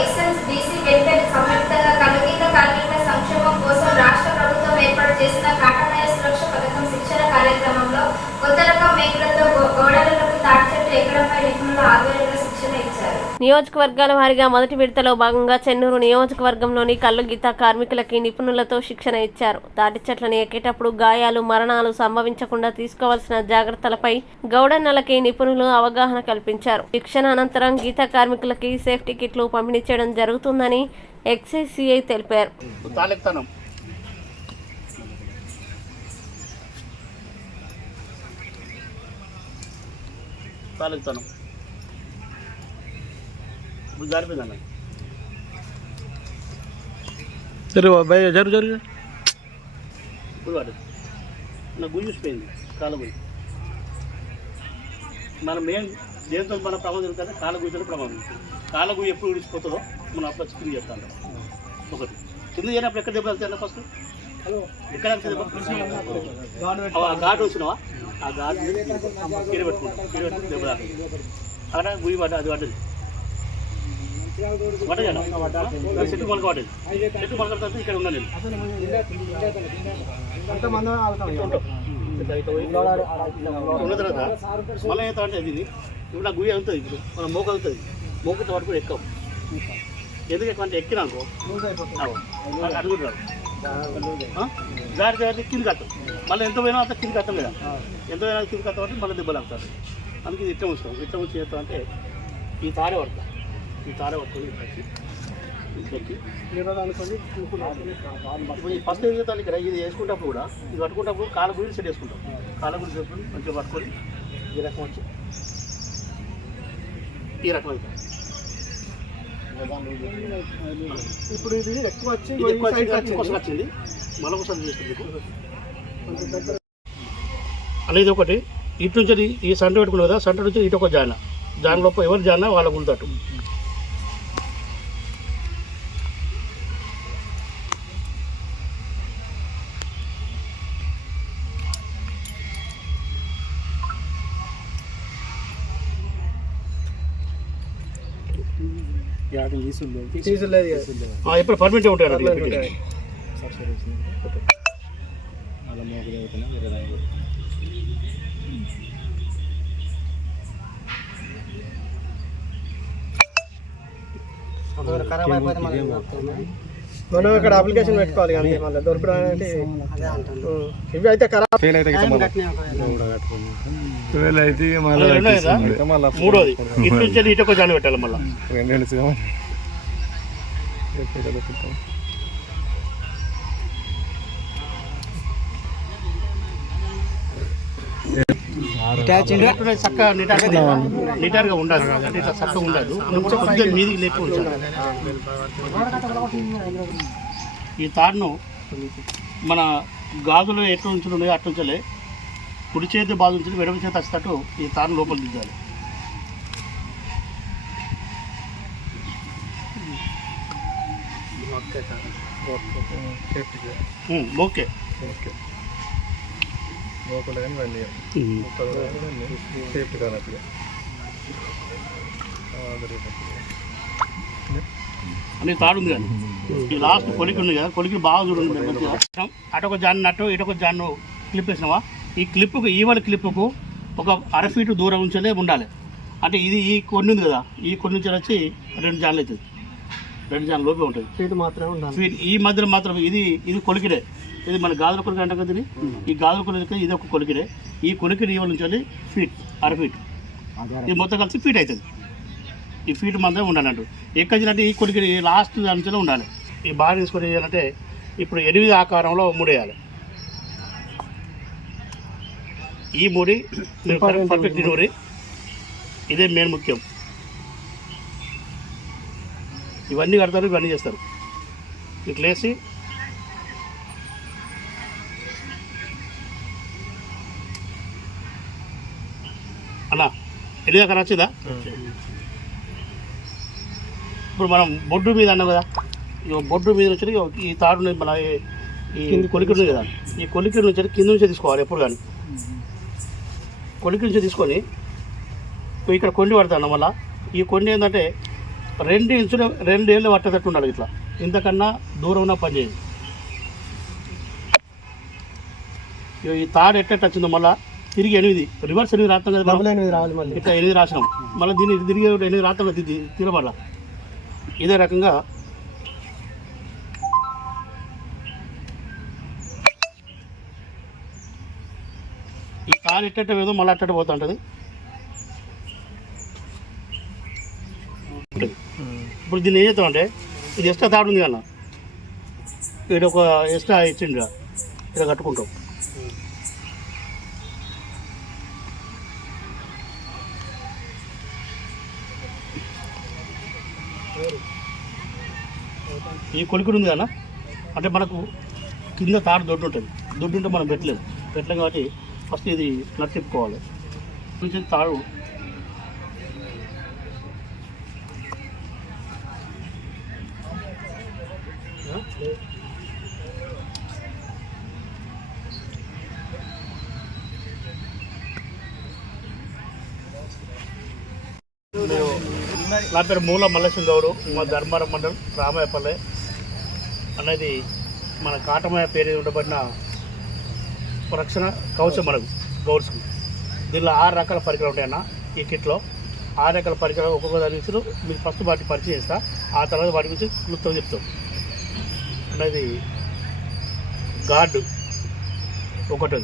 ఎక్సెన్స్ BC welfare సంయుక్తంగా కలుగీత కార్మికుల సంక్షేమం కోసం రాష్ట్ర ప్రభుత్వం ఏర్పాటు చేసిన కాటమయ సురక్ష పథకం శిక్షణ కార్యక్రమంలో కొత్త రకం మేకులతో గోడలకు తాటి చెట్టు ఎక్కడంపై నిపుణుల ఆధ్వర్యంలో శిక్షణ ఇచ్చారు. నియోజకవర్గాల వారీగా మొదటి విడతలో భాగంగా చెన్నూరు నియోజకవర్గంలోని కల్లుగీత కార్మికులకి నిపుణులతో శిక్షణ ఇచ్చారు. తాటి చెట్లను ఎక్కేటప్పుడు గాయాలు, మరణాలు సంభవించకుండా తీసుకోవాల్సిన జాగ్రత్తలపై గౌడన్నలకి నిపుణులు అవగాహన కల్పించారు. శిక్షణ అనంతరం గీత కార్మికులకి సేఫ్టీ కిట్లు పంపిణీ చేయడం జరుగుతుందని ఎక్సైజ్ సిఐ తెలిపారు. గుంజిపోయింది కాళ్ళ గురి మనం మెయిన్ దేంతో మన ప్రమాదం జరుగుతుంది కాళ్ళ గురితో ప్రమాదం. కాళ్ళ గురి ఎప్పుడు విడిచిపోతుందో మనం అప్పుడు కింద చెప్తాం. ఒకటి కింద చేయనప్పుడు ఎక్కడ దెబ్బ వెళ్తాయి ఫస్ట్ ఎక్కడ ఘాటు వచ్చినావా ఆ ఘాటు కిరి పెట్టుకుంటాం దెబ్బ అక్కడ గురి పడ్డ అది పడ్డది చెట్టు మొలక పడ్డది. చెట్టు మొలక తర్వాత ఇక్కడ ఉన్నా నేను ఉన్న తర్వాత మళ్ళీ ఎంత అంటే ఇది ఇప్పుడు నా గురి అవుతుంది. ఇప్పుడు మన మోక అవుతుంది. మోకతో పట్టుకుని ఎక్కం. ఎందుకు ఎక్కువ అంటే ఎక్కినాకో అడుగుతున్నారు దారి కింది కట్టం. మళ్ళీ ఎంత పోయినా అంత కింది కట్టం లేదా ఎంత పోయినా కింది కట్టం అంటే మళ్ళీ దెబ్బలు అవుతారు. అందుకే ఇది ఇష్టం వస్తాం. ఇష్టం వచ్చి చేస్తాం అంటే ఈ తారే పడతాం. ఈ తారే పట్టుకొని ఇంట్లోకి అనుకోండి. ఇప్పుడు ఈ ఫస్ట్ ఏం చేస్తాను ఇక్కడ ఇది వేసుకుంటప్పుడు కూడా ఇది పట్టుకుంటప్పుడు కాళ్ళ గురించి సెట్ వేసుకుంటాం. కాళ్ళ గురించి వేసుకొని మంచిగా పట్టుకొని ఈ రకం వచ్చి ఈ రకం అయితే ఇప్పుడు ఇది ఎక్కువ వచ్చింది మరొకసారి చేస్తుంది. అనేది ఒకటి ఇటు నుంచి ఈ సంట పెట్టుకున్నాం కదా, సంట నుంచి ఇటు ఒక జాన్ లోపల ఎవరు జానా వాళ్ళ గుంతట్టు ఎప్పుడు పర్మిట్ ఉంటారు. మనం ఇక్కడ అప్లికేషన్ పెట్టుకోవాలి కానీ మళ్ళీ దొరకడం అంటే ఇవి అయితే ఖరాబ్ మూడోది ఇటు నుంచి ఇటు ఒక జాన్ పెట్టాలి. మళ్ళీ చక్కగా నీటర్గా ఉండాలి. అంటే ఇట్లా చక్కగా ఉండదు. కొద్దిగా మీదికి లేపి ఉంచాలి. ఈ తాడును మన గాజులు ఎట్లా ఉంచున్నాయో అట్లా ఉంచాలి. కుడి చేతి బాధ ఉంచి ఎడమ చేతి వచ్చేటట్టు ఈ తాడును లోపల దిద్దాలి. ఓకే అని తాడు ఉంది కానీ ఈ లాస్ట్ కొలికి ఉంది కదా, కొలికి బాగా చూడండి. మంచిగా అటొక జాన్ నట్టు ఇటొక జాన్ను క్లిప్ వేసినావా, ఈ క్లిప్కు ఈవెన్ క్లిప్కు ఒక 1/2 ఫీట్ దూరం ఉంచలే ఉండాలి. అంటే ఇది ఈ కొన్ని ఉంది కదా, ఈ కొన్ని నుంచి వచ్చి 2 జాన్లు అవుతుంది. 2 జాన్ల లోపే ఉంటుంది. ఫీట్ మాత్రమే ఉండాలి. ఈ మధ్యలో మాత్రం ఇది కొలికిడే. ఇది మన గాజుల కొలికి అంటాం కదా. ఈ గాజుల కొలికి ఇది ఒక కొలికిడే. ఈ కొలికిడి ఈవెన్ నుంచి 1/2 ఫీట్ ఇది మొత్తం కలిసి ఫీట్ అవుతుంది. ఈ ఫీట్ మాత్రమే ఉండాలి అంటూ ఎక్కించినట్టు ఈ కొలికిడి లాస్ట్ అంచులో ఉండాలి. ఈ బాగా తీసుకొని వేయాలంటే ఇప్పుడు 8 ఆకారంలో ముడేయాలి. ఈ ముడి మీరు పర్ఫెక్ట్ నూరి ఇదే మెయిన్ ముఖ్యం. ఇవన్నీ కడతారు, ఇవన్నీ చేస్తారు. ఇట్లా వేసి అలా 8 దాకా నచ్చిందా? ఇప్పుడు మనం బొడ్డు మీద అన్నాం కదా, బొడ్డు మీద వచ్చి ఈ తాడు మన ఈ కొలికి ఉంది కదా, ఈ కొలికి నుంచి కింద నుంచి తీసుకోవాలి. ఎప్పుడు కానీ కొలికి నుంచి తీసుకొని ఇక్కడ కొండి పడతాను. మళ్ళీ ఈ కొండి ఏంటంటే 2 ఏళ్ళు పట్టేటట్టు ఉండాలి. ఇట్లా ఇంతకన్నా దూరం ఉన్న పని చేయండి. ఈ తాడు ఎట్ట వచ్చిందో మళ్ళీ తిరిగి 8 రివర్స్ 8 రాస్తాం కదా, రావాలి మళ్ళీ ఇట్లా 8 రాసినాం. మళ్ళీ దీన్ని తిరిగి 8 రాస్తాం కదా, తిరగబడాల. ఇదే రకంగా ఈ తాడు ఎట్టేట ఏదో మళ్ళీ అట్టట పోతూ ఉంటుంది. ఇప్పుడు దీన్ని ఏం చేస్తామంటే, ఇది ఎక్స్ట్రా తాడు ఉంది కన్నా, ఇక్కడ ఒక ఎక్స్ట్రా ఇచ్చిండు, ఇక్కడ కట్టుకుంటాం. ఈ కొలికుడు ఉంది కదా, అంటే మనకు కింద తాడు దొడ్డు ఉంటుంది. దొడ్డు ఉంటే మనం పెట్టలేము కాబట్టి ఫస్ట్ ఇది నట్ తిప్పుకోవాలి. కొంచెం తాడు నా పేరు మూల మల్లేశం గౌడు, మా ధర్మారం మండలం రామాయపల్లె అనేది మన కాటమయ్య పేరు ఉండబడిన రక్షణ కవచం మనకు గౌడ్స్కి. దీనిలో 6 రకాల పరికరాలు ఉంటాయన్న. ఈ కిట్లో 6 రకాల పరికరాలు ఒక్కొక్క దాని నుంచి మీకు ఫస్ట్ వాటి పరిచయం చేస్తా, ఆ తర్వాత వాటి గురించి క్లుప్తంగా చెప్తాం. అనేది గార్డు ఒకటి,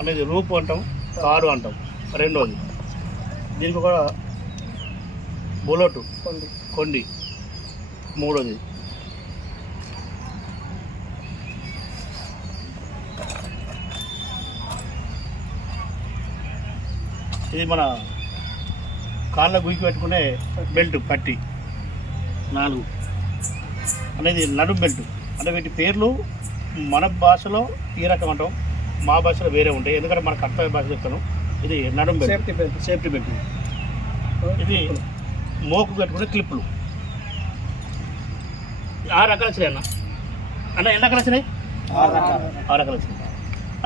అనేది రూపు అంటాం, తాడు అంటాం రెండోది. దీనికి ఒక బొలోటు కొండి మూడోది. ఇది మన కాళ్ళ గురికి పెట్టుకునే బెల్ట్ పట్టి 4 అనేది నడుం బెల్ట్. అంటే వీటి పేర్లు మన భాషలో ఈ రకం అంటాం, మా భాషలో వేరే ఉంటాయి. ఎందుకంటే మన కర్తవ్య భాష చెప్తాను. ఇది నడుం బెల్ట్, సేఫ్టీ బెల్ట్. ఇది మోకు కట్టుకునే క్లిప్లు. 6 రకాలు వచ్చినాయి అన్న ఎన్ని రకాలు వచ్చినాయి? 6 రకాలు వచ్చినాయి.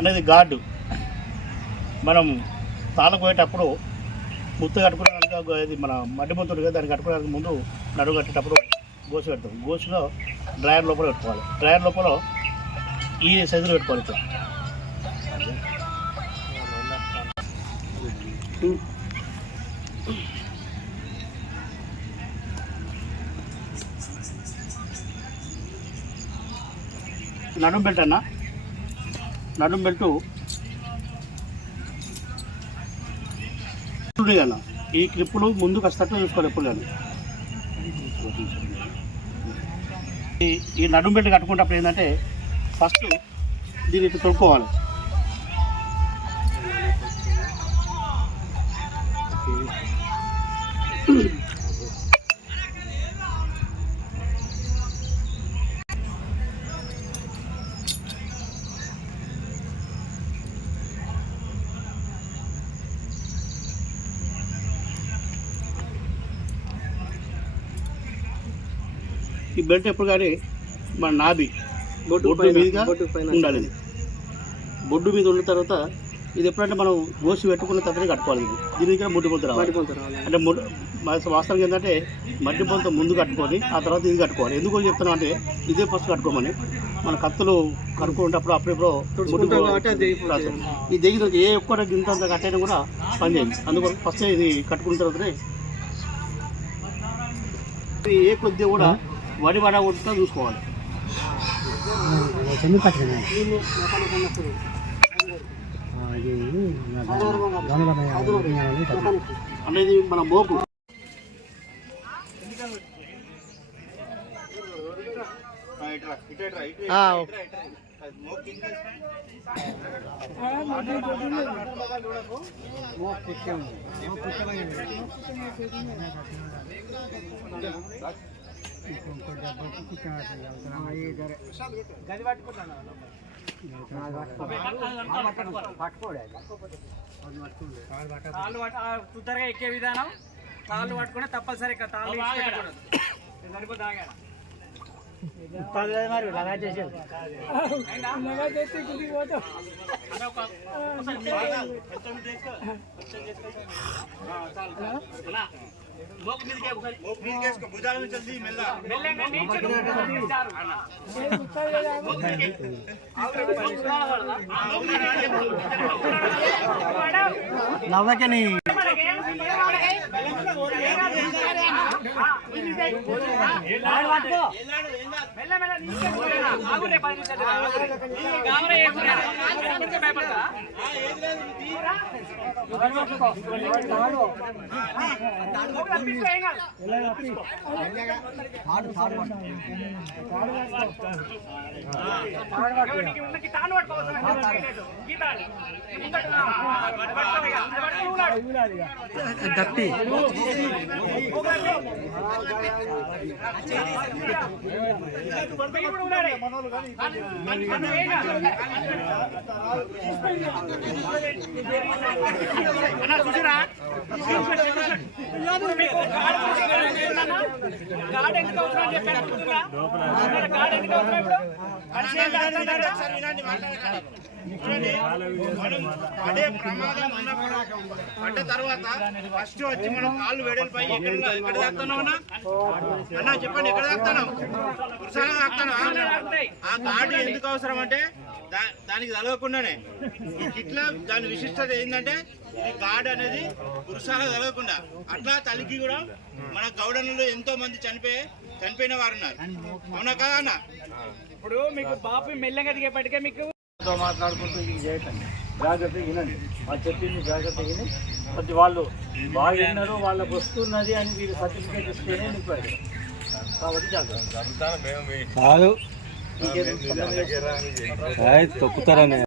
అనేది గార్డు. మనం తాళ్ళకు పోయేటప్పుడు ముత్తు కట్టుకోవడానికి ఇది మన మడ్డి ముత్తు కదా, దాన్ని కట్టుకోవడానికి ముందు నడుము కట్టేటప్పుడు గోసు పెడతాం. గోసులో డ్రైయర్ లోపల పెట్టుకోవాలి. డ్రైయర్ లోపల ఈ సైజులో పెట్టుకోవాలి. ఇట్లా నడుం బెల్ట్ అన్న. నడుం బెల్ట్ అన్న. ఈ క్లిప్పులు ముందు కష్టంగా చూసుకోవాలి ఎప్పుడు కానీ. ఈ నడుం బెల్ట్ కట్టుకున్నప్పుడు ఏంటంటే ఫస్ట్ దీన్ని ఇట్లా తొడుక్కోవాలి. ఈ బెల్ట్ ఎప్పుడు కానీ మన నాభి బొడ్డు మీదుగా ఉండాలి. ఇది బొడ్డు మీద ఉన్న తర్వాత ఇది ఎప్పుడంటే మనం గోసి పెట్టుకున్న తర్వాత కట్టుకోవాలి. దీని దగ్గర ముడ్డి పొంత రావాలి. అంటే వాస్తవంగా ఏంటంటే మడ్డి పొంత ముందు కట్టుకొని ఆ తర్వాత ఇది కట్టుకోవాలి. ఎందుకు చెప్తున్నాం అంటే ఇదే ఫస్ట్ కట్టుకోమని. మన కత్తులు కనుక్కుంటప్పుడు అప్పుడెప్పుడు ఈ దగ్గర ఏ ఒక్క గింత కట్టైనా కూడా పని చేయండి. అందుకోసం ఫస్ట్ ఇది కట్టుకున్న తర్వాతనే ఏ కొద్దిగా కూడా వడి పడకుండా చూసుకోవాలి. అనేది మన మోకు తుద్దరగా ఎక్కే విధానం, తాళ్ళు పట్టుకుని తప్పనిసరి తాళ్ళు సరిపోతాగా. మరి లగా చేసేది భుజాల నుంచి నవ్వకని దత్తి చూసిరా గాడ్ ఎందుకు అవసరం చెప్పారు గాడ్ ఎందుకు అవసరం ఇప్పుడు అదే ప్రమాదం ఉన్నప్పుడు పడ్డ తర్వాత ఫస్ట్ వచ్చి మనం కాళ్ళు వెడల్పై ఎక్కడ తాగుతున్నావునా అన్నా చెప్పండి ఎక్కడ తాగుతున్నావు పురుషాలు తాగుతాను ఆ గాడి ఎందుకు అవసరం అంటే దానికి తలగకుండానే ఇట్లా దాని విశిష్టత ఏంటంటే ఈ గాడ్ అనేది పురుషాలకు తలగకుండా అట్లా తలికి కూడా మన గౌడనలో ఎంతో మంది చనిపోయిన వారు ఉన్నారు అవునా కదా అన్న ఇప్పుడు మీకు బాపు మెల్లగా దిగేపటికే మీకు మాట్లాడుకుంటూ ఇది చేయకండి జాగ్రత్తగా వినండి వాళ్ళు చెప్పింది జాగ్రత్తగా విని ప్రతి వాళ్ళు బాగా విన్నారు వాళ్ళకు వస్తున్నది అని మీరు సర్టిఫికేట్ ఇస్తేనే మీకు కాబట్టి జాగ్రత్త కాదు తొక్కుతారని